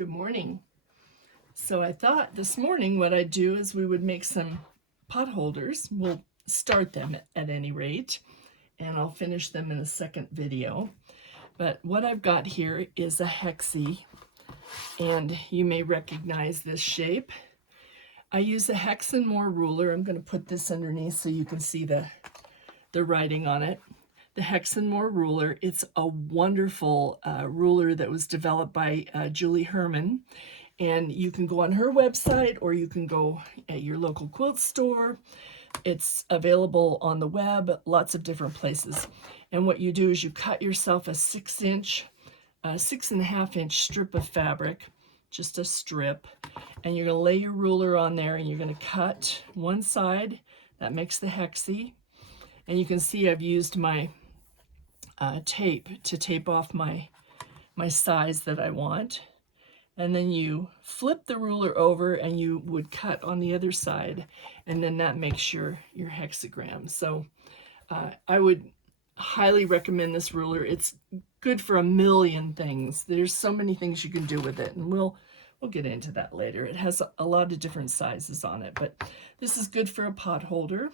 Good morning. So I thought this morning what I'd do is we would make some potholders. We'll start them at any rate, and I'll finish them in a second video. But what I've got here is a hexi, and you may recognize this shape. I use a hex and more ruler. I'm going to put this underneath so you can see the writing on it. The Hex and More ruler. It's a wonderful ruler that was developed by Julie Herman, and you can go on her website or you can go at your local quilt store. It's available on the web, lots of different places. And what you do is you cut yourself a 6.5-inch strip of fabric, just a strip, and you're going to lay your ruler on there and you're going to cut one side. That makes the hexi. And you can see I've used my tape to tape off my size that I want. And then you flip the ruler over and you would cut on the other side, and then that makes your hexagram. So I would highly recommend this ruler. It's good for a million things. There's so many things you can do with it, and we'll get into that later. It has a lot of different sizes on it, but this is good for a pot holder.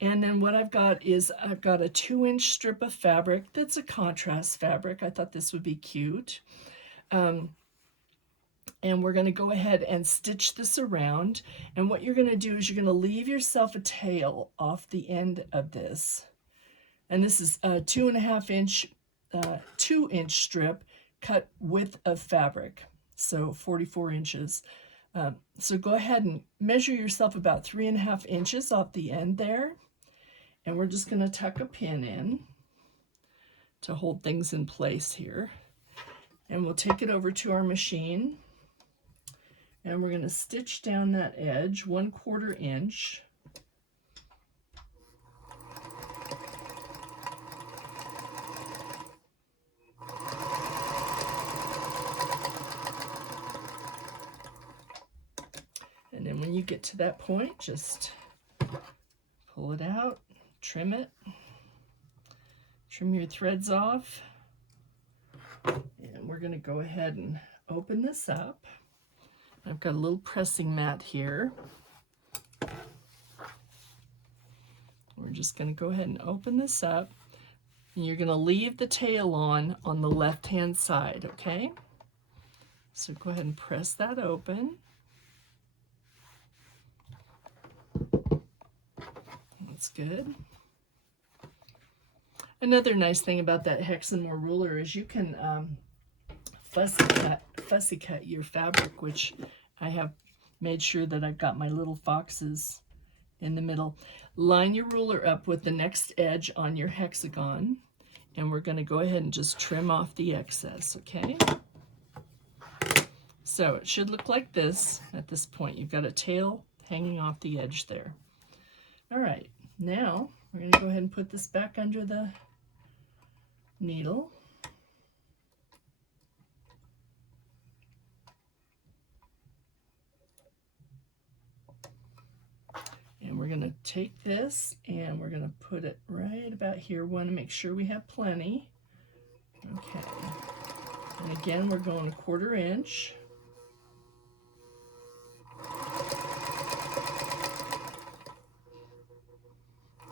And then what I've got is I've got a 2-inch strip of fabric that's a contrast fabric. I thought this would be cute. And we're going to go ahead and stitch this around. And what you're going to do is you're going to leave yourself a tail off the end of this. And this is a 2.5-inch, 2-inch strip cut width of fabric, so 44 inches. So go ahead and measure yourself about 3.5 inches off the end there. And we're just going to tuck a pin in to hold things in place here. And we'll take it over to our machine. And we're going to stitch down that edge 1/4 inch. And then when you get to that point, just pull it out, trim it, trim your threads off. And we're going to go ahead and open this up. I've got a little pressing mat here. We're just going to go ahead and open this up. And you're going to leave the tail on the left-hand side, okay? So go ahead and press that open. That's good. Another nice thing about that Hex and More ruler is you can fussy cut your fabric, which I have made sure that I've got my little foxes in the middle. Line your ruler up with the next edge on your hexagon, and we're going to go ahead and just trim off the excess, okay? So it should look like this at this point. You've got a tail hanging off the edge there. All right, now we're going to go ahead and put this back under the needle. And we're going to take this and we're going to put it right about here. We want to make sure we have plenty. Okay. And again, we're going 1/4 inch.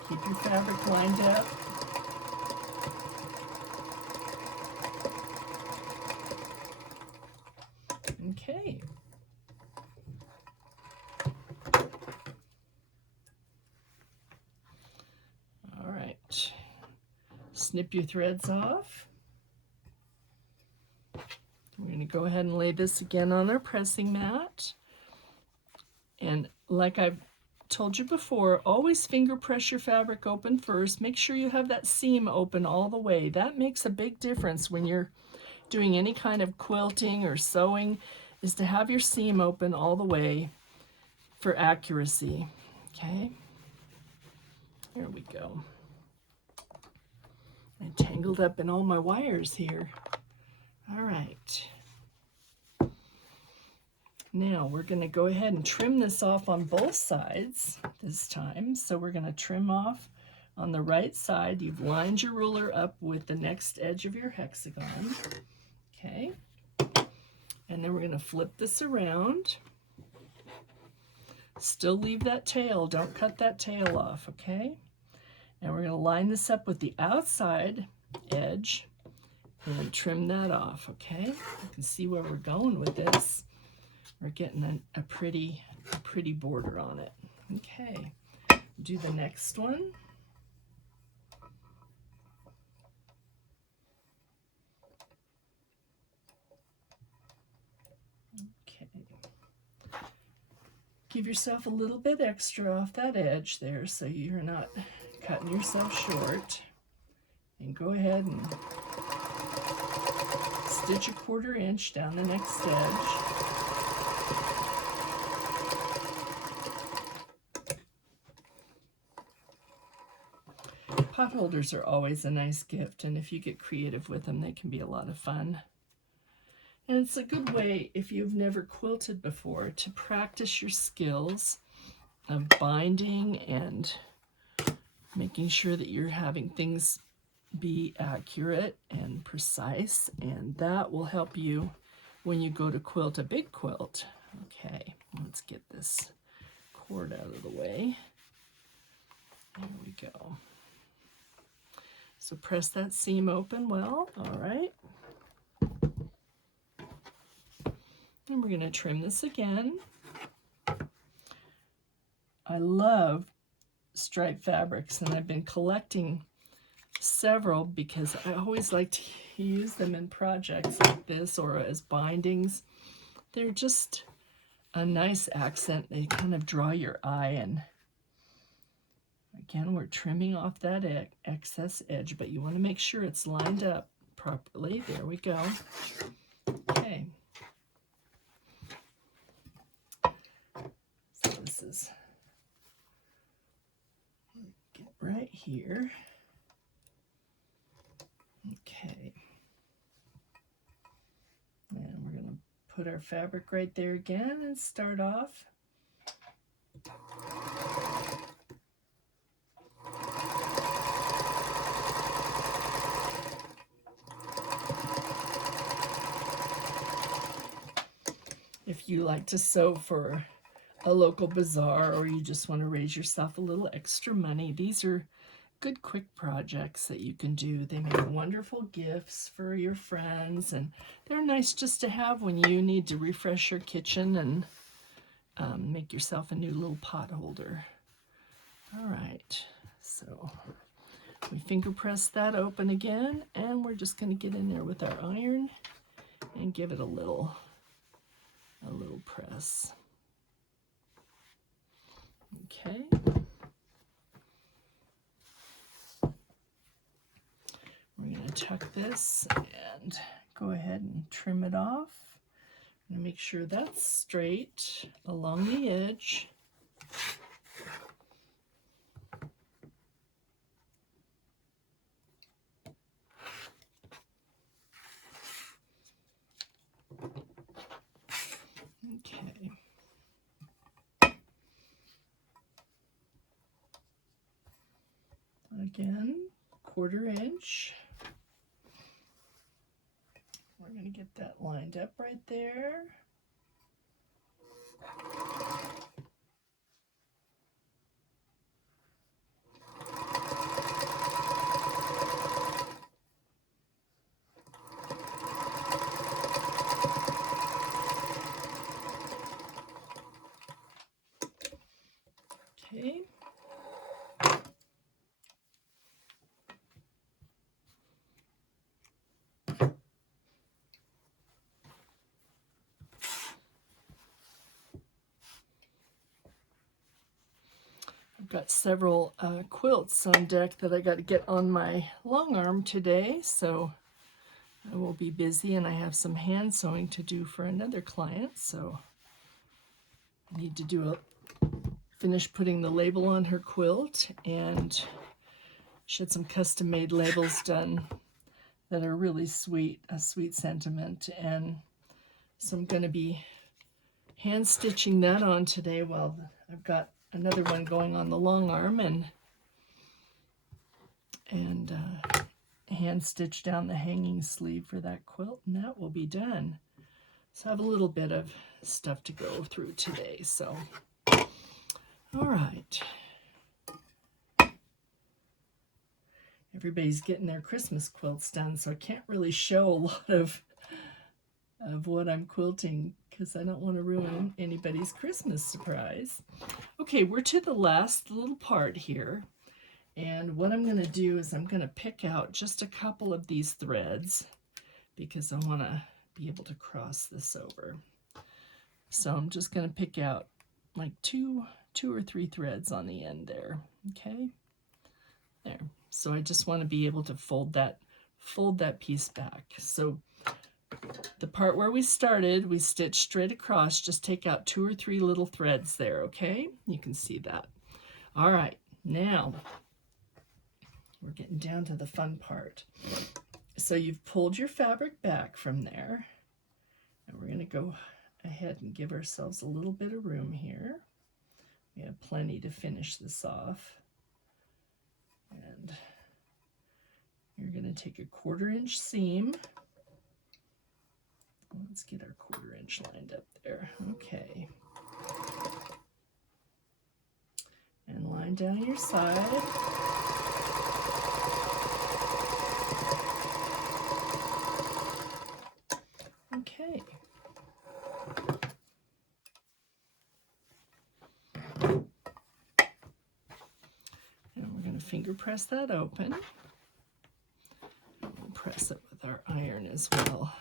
Keep your fabric lined up. Okay. All right. Snip your threads off. We're going to go ahead and lay this again on our pressing mat. And like I've told you before, always finger press your fabric open first. Make sure you have that seam open all the way. That makes a big difference when you're doing any kind of quilting or sewing, is to have your seam open all the way for accuracy. Okay, here we go. I'm tangled up in all my wires here. All right. Now we're going to go ahead and trim this off on both sides this time. So we're going to trim off on the right side. You've lined your ruler up with the next edge of your hexagon. Okay. And then we're going to flip this around. Still leave that tail. Don't cut that tail off, okay? And we're going to line this up with the outside edge and trim that off, okay? You can see where we're going with this. We're getting a pretty border on it. Okay, do the next one. Okay. Give yourself a little bit extra off that edge there so you're not cutting yourself short. And go ahead and stitch a 1/4 inch down the next edge. Pot holders are always a nice gift, and if you get creative with them, they can be a lot of fun. And it's a good way, if you've never quilted before, to practice your skills of binding and making sure that you're having things be accurate and precise, and that will help you when you go to quilt a big quilt. Okay, let's get this cord out of the way. There we go. So press that seam open well, all right. And we're going to trim this again. I love striped fabrics, and I've been collecting several because I always like to use them in projects like this or as bindings. They're just a nice accent. They kind of draw your eye, and again, we're trimming off that excess edge, but you want to make sure it's lined up properly. There we go. Okay. So this is get right here. Okay. And we're going to put our fabric right there again and start off. If you like to sew for a local bazaar, or you just want to raise yourself a little extra money, these are good quick projects that you can do. They make wonderful gifts for your friends, and they're nice just to have when you need to refresh your kitchen and make yourself a new little pot holder. All right, so we finger press that open again, and we're just going to get in there with our iron and give it a little press. Okay. We're going to tuck this and go ahead and trim it off. And make sure that's straight along the edge. Okay. Again, 1/4 inch. We're going to get that lined up right there. Okay. I've got several quilts on deck that I got to get on my long arm today, so I will be busy, and I have some hand sewing to do for another client, so I need to finish putting the label on her quilt, and she had some custom made labels done that are really sweet, a sweet sentiment, and so I'm going to be hand stitching that on today while I've got another one going on the long arm, and hand stitch down the hanging sleeve for that quilt, and that will be done. So I have a little bit of stuff to go through today. So, all right. Everybody's getting their Christmas quilts done, so I can't really show a lot of what I'm quilting because I don't want to ruin anybody's Christmas surprise. Okay, we're to the last little part here. And what I'm going to do is I'm going to pick out just a couple of these threads because I want to be able to cross this over. So I'm just going to pick out like two or three threads on the end there. Okay, there. So I just want to be able to fold that piece back. So the part where we started, we stitched straight across. Just take out 2 or 3 little threads there. Okay, you can see that. All right, now we're getting down to the fun part. So you've pulled your fabric back from there, and we're going to go ahead and give ourselves a little bit of room here. We have plenty to finish this off. And you're going to take a 1/4 inch seam. Let's get our 1/4 inch lined up there. Okay. And line down your side. Okay. And we're going to finger press that open. We'll press it with our iron as well.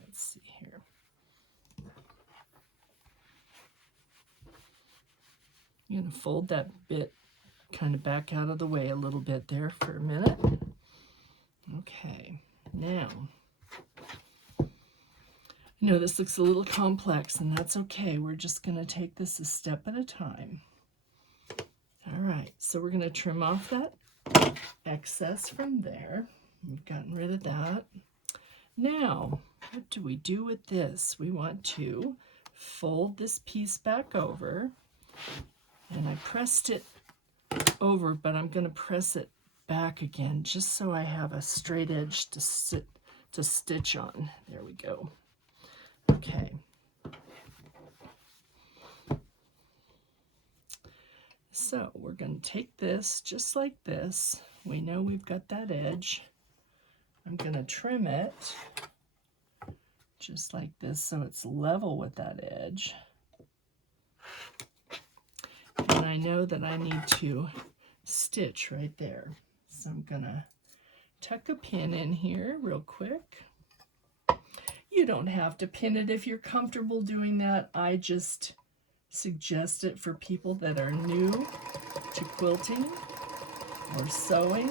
Let's see here. You're going to fold that bit kind of back out of the way a little bit there for a minute. Okay, now, I know this looks a little complex, and that's okay. We're just going to take this a step at a time. All right, so we're going to trim off that excess from there. We've gotten rid of that. Now, what do we do with this? We want to fold this piece back over, and I pressed it over, but I'm going to press it back again just so I have a straight edge to stitch on. There we go. Okay. So we're going to take this just like this. We know we've got that edge. I'm going to trim it just like this so it's level with that edge. And I know that I need to stitch right there. So I'm going to tuck a pin in here real quick. You don't have to pin it if you're comfortable doing that. I just suggest it for people that are new to quilting or sewing.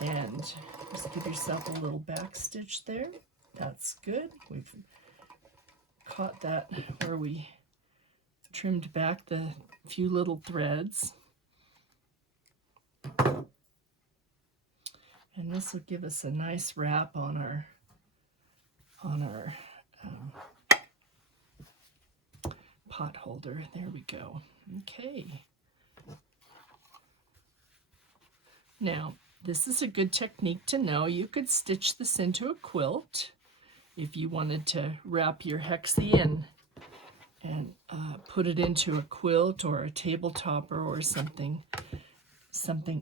And just give yourself a little back stitch there. That's good. We've caught that where we trimmed back the few little threads. And this will give us a nice wrap on our pot holder. There we go. Okay. Now, this is a good technique to know. You could stitch this into a quilt if you wanted to wrap your hexi and put it into a quilt or a table topper or something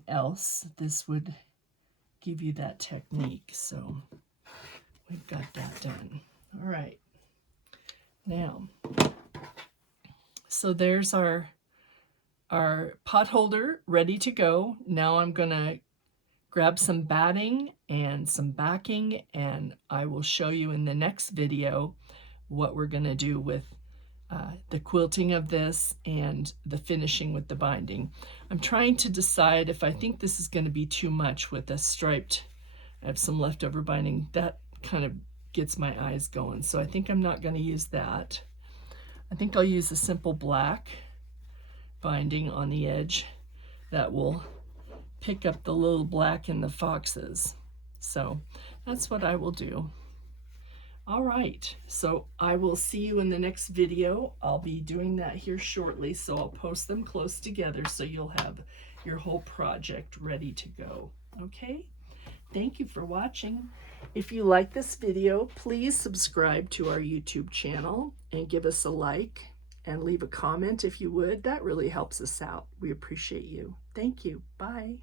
else. This would give you that technique. So we've got that done. All right. Now, so there's our pot holder ready to go. Now I'm going to grab some batting and some backing, and I will show you in the next video what we're going to do with the quilting of this and the finishing with the binding. I'm trying to decide if I think this is going to be too much with a striped. I have some leftover binding. That kind of gets my eyes going, so I think I'm not going to use that. I think I'll use a simple black binding on the edge that will pick up the little black in the foxes. So that's what I will do. All right, so I will see you in the next video. I'll be doing that here shortly, so I'll post them close together so you'll have your whole project ready to go. Okay, Thank you for watching. If you like this video, please subscribe to our YouTube channel and give us a like and leave a comment if you would. That really helps us out. We appreciate you. Thank you. Bye.